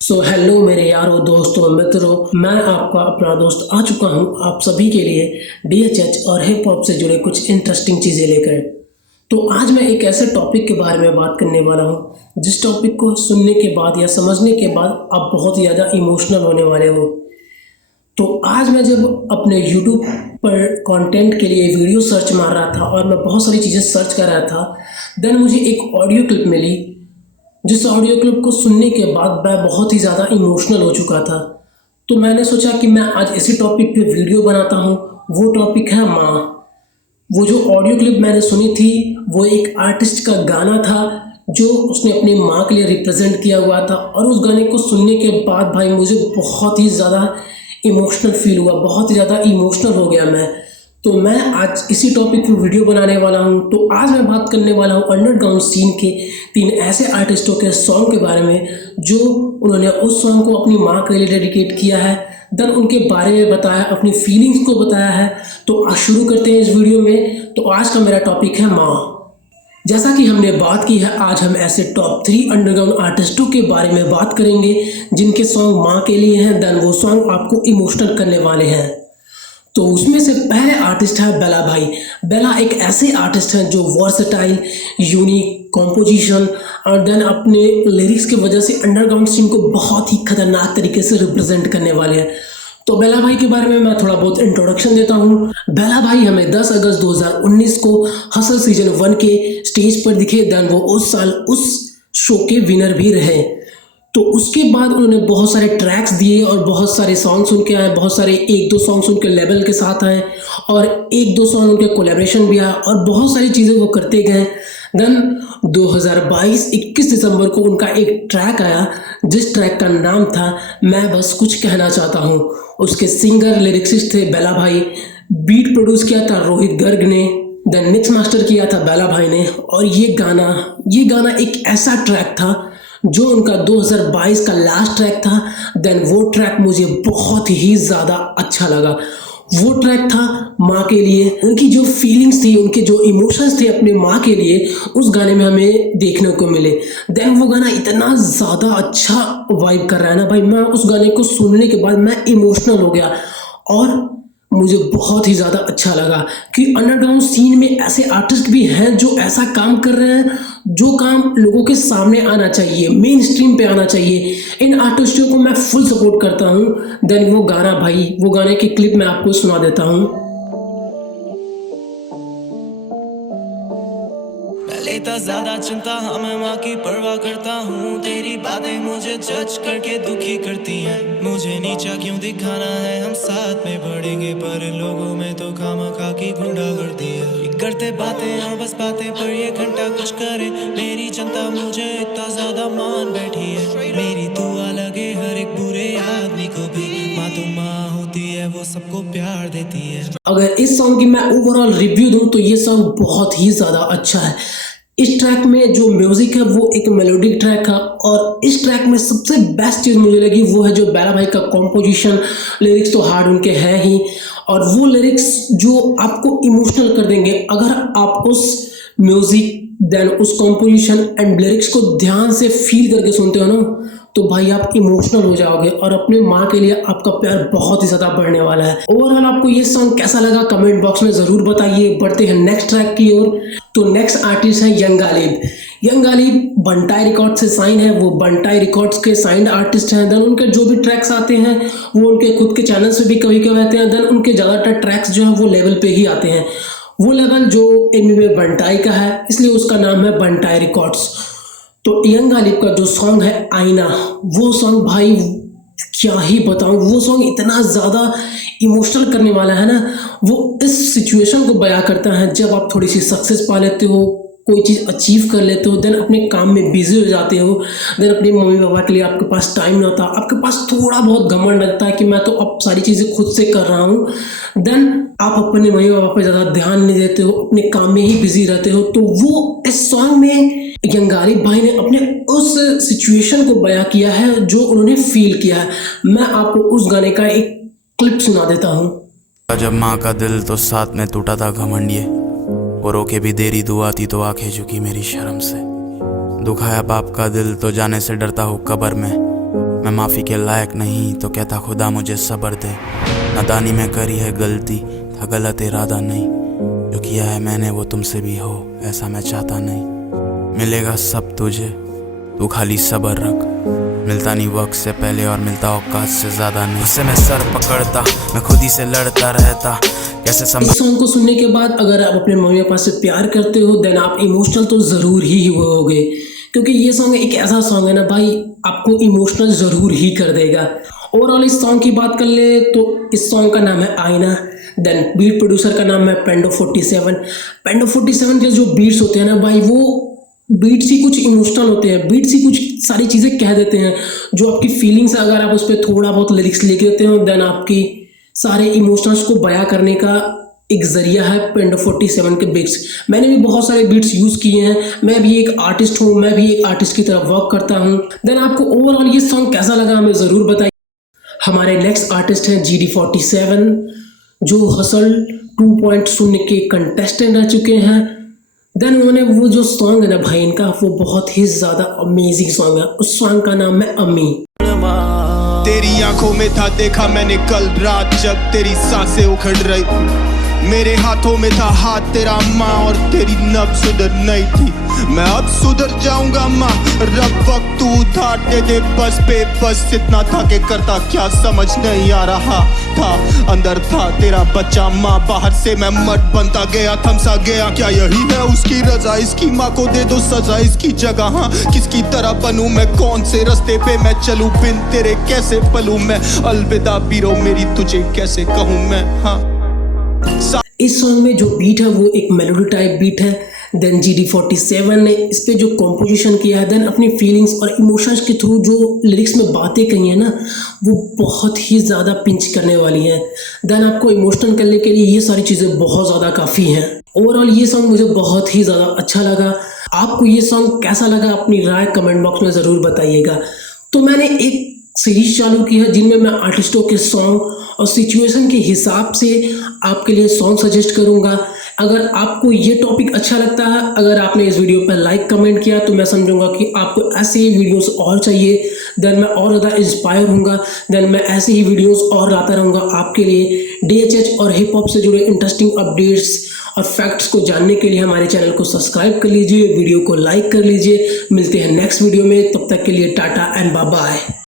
Hello मेरे यारों दोस्तों मित्रों, मैं आपका अपना दोस्त आ चुका हूँ आप सभी के लिए डीएचएच और हिप हॉप से जुड़े कुछ इंटरेस्टिंग चीज़ें लेकर। तो आज मैं एक ऐसे टॉपिक के बारे में बात करने वाला हूँ जिस टॉपिक को सुनने के बाद या समझने के बाद आप बहुत ही ज़्यादा इमोशनल होने वाले हो। तो आज मैं जब अपने यूट्यूब पर कंटेंट के लिए वीडियो सर्च मार रहा था और मैं बहुत सारी चीज़ें सर्च कर रहा था, देन मुझे एक ऑडियो क्लिप मिली जिस ऑडियो क्लिप को सुनने के बाद मैं बहुत ही ज़्यादा इमोशनल हो चुका था। तो मैंने सोचा कि मैं आज इसी टॉपिक पे वीडियो बनाता हूँ। वो टॉपिक है माँ। वो जो ऑडियो क्लिप मैंने सुनी थी वो एक आर्टिस्ट का गाना था जो उसने अपनी माँ के लिए रिप्रेजेंट किया हुआ था, और उस गाने को सुनने के बाद भाई मुझे बहुत ही ज़्यादा इमोशनल फील हुआ, बहुत ही ज़्यादा इमोशनल हो गया मैं। तो मैं आज इसी टॉपिक पे वीडियो बनाने वाला हूँ। तो आज मैं बात करने वाला हूँ अंडरग्राउंड सीन के 3 ऐसे आर्टिस्टों के सॉन्ग के बारे में जो उन्होंने उस सॉन्ग को अपनी माँ के लिए डेडिकेट किया है, देन उनके बारे में बताया, अपनी फीलिंग्स को बताया है। तो आज शुरू करते हैं इस वीडियो में। तो आज का मेरा टॉपिक है माँ। जैसा कि हमने बात की है, आज हम ऐसे टॉप 3 अंडरग्राउंड आर्टिस्टों के बारे में बात करेंगे जिनके सॉन्ग माँ के लिए हैं, देन वो सॉन्ग आपको इमोशनल करने वाले हैं। तो उसमें से पहले आर्टिस्ट है बेला भाई। बेला एक ऐसे आर्टिस्ट हैं जो वर्सेटाइल, यूनिक कॉम्पोजिशन और देन अपने लिरिक्स की वजह से अंडरग्राउंड सीन को बहुत ही खतरनाक तरीके से रिप्रेजेंट करने वाले हैं। तो बेला भाई के बारे में मैं थोड़ा बहुत इंट्रोडक्शन देता हूँ। बेला भाई हमें 10 अगस्त 2019 को हसल सीजन 1 के स्टेज पर दिखे, देन वो उस साल उस शो के विनर भी रहे। तो उसके बाद उन्होंने बहुत सारे ट्रैक्स दिए और बहुत सारे सॉन्ग सुन के आए, बहुत सारे 1-2 सॉन्ग्स उनके लेवल के साथ आए और 1-2 सॉन्ग उनके कोलैबोरेशन भी आया और बहुत सारी चीज़ें वो करते गए। देन 2022 21 दिसंबर को उनका एक ट्रैक आया जिस ट्रैक का नाम था मैं बस कुछ कहना चाहता हूँ। उसके सिंगर लिरिक्सिस्ट थे बेला भाई, बीट प्रोड्यूस किया था रोहित गर्ग ने, देन मिक्स मास्टर किया था बेला भाई ने। और ये गाना एक ऐसा ट्रैक था जो उनका 2022 का लास्ट ट्रैक था। देन वो ट्रैक मुझे बहुत ही ज़्यादा अच्छा लगा। वो ट्रैक था माँ के लिए। उनकी जो फीलिंग्स थी, उनके जो इमोशंस थे अपने माँ के लिए, उस गाने में हमें देखने को मिले। देन वो गाना इतना ज़्यादा अच्छा वाइब कर रहा है ना भाई, मैं उस गाने को सुनने के बाद मैं इमोशनल हो गया और मुझे बहुत ही ज़्यादा अच्छा लगा कि अंडरग्राउंड सीन में ऐसे आर्टिस्ट भी हैं जो ऐसा काम कर रहे हैं जो काम लोगों के सामने आना चाहिए, मेन स्ट्रीम पे आना चाहिए। इन आर्टिस्टों को मैं फुल सपोर्ट करता हूँ। देन वो गाना भाई, वो गाने की क्लिप मैं आपको सुना देता हूँ। लेता ज्यादा चिंता, हाँ मैं माँ की परवाह करता हूँ। तेरी बातें मुझे जज करके दुखी करती हैं। मुझे नीचा क्यों दिखाना है, हम साथ में बढ़ेंगे, पर लोगों में तो खामखा की गुंडागर्दी है। करते बातें और बस बातें पर ये घंटा कुछ करे। मेरी जनता मुझे इतना ज्यादा मान बैठी है। मेरी दुआ लगे हर एक बुरे आदमी को भी। माँ तो माँ होती है, वो सबको प्यार देती है। अगर इस सॉन्ग की मैं ओवरऑल रिव्यू दूं तो ये सॉन्ग बहुत ही ज़्यादा अच्छा है। इस ट्रैक में जो म्यूजिक है वो एक मेलोडिक ट्रैक है, और इस ट्रैक में सबसे बेस्ट चीज़ मुझे लगी वो है जो बेला भाई का कॉम्पोजिशन। लिरिक्स तो हार्ड उनके हैं ही, और वो लिरिक्स जो आपको इमोशनल कर देंगे। अगर आप उस म्यूजिक देन उस कॉम्पोजिशन एंड लिरिक्स को ध्यान से फील करके सुनते हो ना, तो भाई आप इमोशनल हो जाओगे और अपने माँ के लिए आपका प्यार बहुत ही ज़्यादा बढ़ने वाला है। ओवरऑल आपको ये सॉन्ग कैसा लगा कमेंट बॉक्स में ज़रूर बताइए। बढ़ते हैं नेक्स्ट ट्रैक की ओर। तो नेक्स्ट आर्टिस्ट है यंग गालिब। यंग गालिब बंटाई रिकॉर्ड से साइन है, वो बंटाई रिकॉर्ड्स के साइंड आर्टिस्ट हैं। देन उनके जो भी ट्रैक्स आते हैं वो उनके खुद के चैनल से भी कभी कभी आते हैं। देन उनके ज़्यादातर ट्रैक्स जो हैं वो लेवल पे ही आते हैं। वो लेवल जो एमिवे बंटाई का है, इसलिए उसका नाम है बंटाई रिकॉर्ड्स। तो यंग गालिब का जो सॉन्ग है आईना, वो सॉन्ग भाई क्या ही बताऊं, वो सॉन्ग इतना ज़्यादा इमोशनल करने वाला है ना। वो इस सिचुएशन को बयां करता है जब आप थोड़ी सी सक्सेस पा लेते हो, कोई चीज़ अचीव कर लेते हो, देन अपने काम में बिजी हो जाते हो, देन अपने मम्मी पापा के लिए आपके पास टाइम नहीं होता, आपके पास थोड़ा बहुत घमंड लगता है कि मैं तो अब सारी चीज़ें खुद से कर रहा हूँ। देन आप अपने मम्मी पापा पे ज़्यादा ध्यान नहीं देते हो, अपने काम में ही बिजी रहते हो। तो वो इस सॉन्ग में यंग गालिब भाई ने अपने उस सिचुएशन को बयां किया है जो उन्होंने फील किया है। मैं आपको उस गाने का एक क्लिप सुना देता हूँ। जब माँ का दिल तो साथ में टूटा था घमंडिए, वो रोके भी देरी दुआ थी तो आंखें झुकी मेरी शर्म से। दुखाया बाप का दिल तो जाने से डरता हूँ कब्र में, मैं माफ़ी के लायक नहीं तो कहता खुदा मुझे सब्र दे। नादानी में करी है गलती, था गलत इरादा नहीं। जो किया है मैंने वो तुमसे भी हो, ऐसा मैं चाहता नहीं। मिलेगा सब तुझे, तू खाली सब्र रख। मिलता नहीं वक्त से पहले और मिलता औकात से ज़्यादा नहीं। उससे मैं सर पकड़ता, मैं खुद ही से लड़ता रहता। कैसे इस सॉन्ग को सुनने के बाद अगर आप अपने मम्मी पापा से प्यार करते हो देन आप इमोशनल तो ज़रूर ही हुए होगे, क्योंकि ये सॉन्ग एक ऐसा सॉन्ग है ना भाई, आपको इमोशनल ज़रूर ही कर देगा। ओवरऑल इस सॉन्ग की बात कर ले तो इस सॉन्ग का नाम है आईना। देन बीट प्रोड्यूसर का नाम है पेंडो 47। पेंडो 47 के जो बीट्स होते हैं ना भाई, वो बीट्स ही कुछ इमोशनल होते हैं, बीट्स ही कुछ सारी चीज़ें कह देते हैं जो आपकी फीलिंग्स, अगर आप उस पर थोड़ा बहुत लिरिक्स लिख देते हो देन आपकी सारे इमोशंस को बयां करने का एक जरिया है पेंडो 47 के बीट्स। मैंने भी बहुत सारे बीट्स यूज़ किए हैं, मैं भी एक आर्टिस्ट हूँ, मैं भी एक आर्टिस्ट की तरह वर्क करता हूँ। देन आपको ओवरऑल ये सॉन्ग कैसा लगा हमें ज़रूर बताइए। हमारे नेक्स्ट आर्टिस्ट हैं GD47, जो हसल 2.0 के कंटेस्टेंट रह चुके हैं। देन उन्होंने वो जो सॉन्ग है ना भाई इनका, वो बहुत ही ज़्यादा अमेजिंग सॉन्ग है। उस सॉन्ग का नाम है अम्मी। तेरी आंखों में था देखा मैंने कल रात, जब तेरी सांसें उखड़ रही थी। मेरे हाथों में था हाथ तेरा माँ, और तेरी नब्ज सुधर नहीं थी। मैं अब सुधर जाऊंगा माँ, रब वक्त तू उधार दे दे बस पे। बस इतना था कि करता क्या समझ नहीं आ रहा था। अंदर था तेरा बच्चा माँ, बाहर से मैं मर्द बनता गया, थमसा गया। क्या यही है उसकी रजा? इसकी माँ को दे दो सजा, इसकी जगह हाँ किसकी तरह बनूं मैं? कौन से रास्ते पे मैं चलूं? बिन तेरे कैसे पलूं मैं? अलविदा बीरो मेरी, तुझे कैसे कहूं मैं? हाँ इस सॉन्ग में जो बीट है वो एक मेलोडी टाइप बीट है। देन GD47 ने इस पे जो कॉम्पोजिशन किया है, देन अपनी फीलिंग्स और इमोशंस के थ्रू जो लिरिक्स में बातें कही हैं ना, वो बहुत ही ज़्यादा पिंच करने वाली हैं। देन आपको इमोशनल करने के लिए ये सारी चीज़ें बहुत ज़्यादा काफ़ी हैं। ओवरऑल ये सॉन्ग मुझे बहुत ही ज़्यादा अच्छा लगा। आपको ये सॉन्ग कैसा लगा अपनी राय कमेंट बॉक्स में ज़रूर बताइएगा। तो मैंने एक सीरीज चालू की है जिनमें मैं आर्टिस्टों के सॉन्ग और सिचुएशन के हिसाब से आपके लिए सॉन्ग सजेस्ट करूंगा। अगर आपको ये टॉपिक अच्छा लगता है, अगर आपने इस वीडियो पर लाइक कमेंट किया तो मैं समझूंगा कि आपको ऐसे ही वीडियोस और चाहिए। देन मैं और ज़्यादा इंस्पायर होऊंगा। देन मैं ऐसे ही वीडियोस और लाता रहूँगा आपके लिए। DHH और हिप हॉप से जुड़े इंटरेस्टिंग अपडेट्स और फैक्ट्स को जानने के लिए हमारे चैनल को सब्सक्राइब कर लीजिए, वीडियो को लाइक कर लीजिए। मिलते हैं नेक्स्ट वीडियो में, तब तक के लिए टाटा एंड बाय बाय।